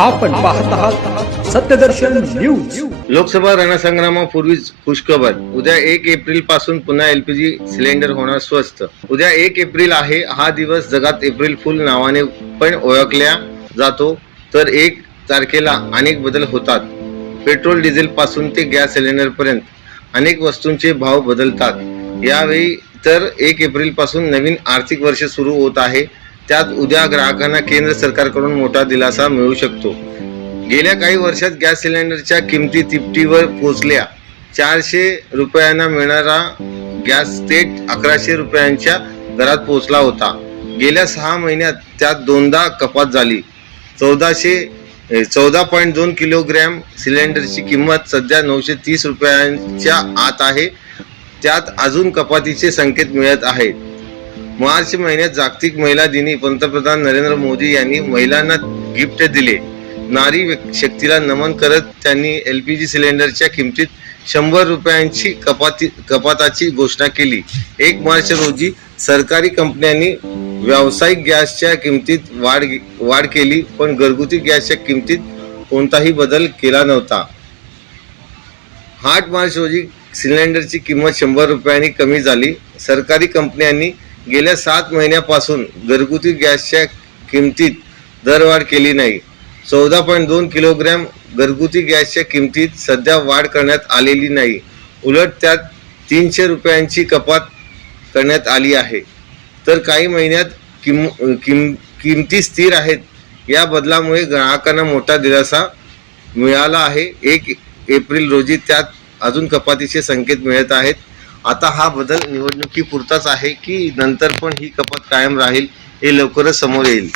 आपण पाहत आहात सत्यदर्शन न्यूज. लोकसभा रणसंग्रामापूर्वीच खुशखबर. उद्या एक एप्रिलपासून पुन्हा एलपीजी सिलेंडर होणार स्वस्त. उद्या एक एप्रिल आहे हा दिवस जगात एप्रिल फुल नावाने पण ओळखल्या जातो. तर एक तारखेला अनेक बदल होतात. पेट्रोल डिझेल पासून ते गॅस सिलेंडर पर्यंत अनेक वस्तूंचे भाव बदलतात. यावेळी तर एक एप्रिलपासून नवीन आर्थिक वर्ष सुरू होत आहे. त्यात उद्या ग्राहकांना केंद्र सरकारकडून मोठा दिलासा मिळू शकतो. गेल्या काही वर्षात गॅस सिलेंडरच्या किमती तिपटीवर पोचल्या चारशे रुपयांना मिळणारा गॅस थेट अकराशे रुपयांच्या दरात पोहोचला होता. गेल्या सहा महिन्यात त्यात दोनदा कपात झाली. चौदाशे चौदा पॉईंट दोन किलोग्रॅम सिलेंडरची किंमत सध्या नऊशे तीस रुपयांच्या आत आहे. त्यात अजून कपातीचे संकेत मिळत आहेत. मार्च महिन्यात जागतिक महिला दिनी पंतप्रधान नरेंद्र मोदी यांनी महिलांना गिफ्ट दिले. नारी शक्तीला नमन करत त्यांनी एल पी जी सिलेंडरच्या किमतीत शंभर रुपयांची कपाती कपाताची घोषणा केली. एक मार्च रोजी सरकारी कंपन्यांनी व्यावसायिक गॅसच्या किमतीत वाढ वाढ केली पण घरगुती गॅसच्या किमतीत कोणताही बदल केला नव्हता. आठ मार्च रोजी सिलेंडरची किंमत शंभर रुपयांनी कमी झाली. सरकारी कंपन्यांनी गेल्या सात महिन्यापासून घरगुती गॅसच्या किमतीत दरवाढ केली नाही. चौदा पॉईंट दोन किलोग्रॅम घरगुती गॅसच्या किमतीत सध्या वाढ करण्यात आलेली नाही. उलट त्यात तीनशे रुपयांची कपात करण्यात आली आहे. तर काही महिन्यात किम किम किमती स्थिर आहेत. या बदलामुळे ग्राहकांना मोठा दिलासा मिळाला आहे. एक एप्रिल रोजी त्यात अजून कपातीचे संकेत मिळत आहेत. आता हा बदल निवडणुकीपुरताच आहे की नंतर पण ही कपात कायम राहील हे लवकरच समोर येईल.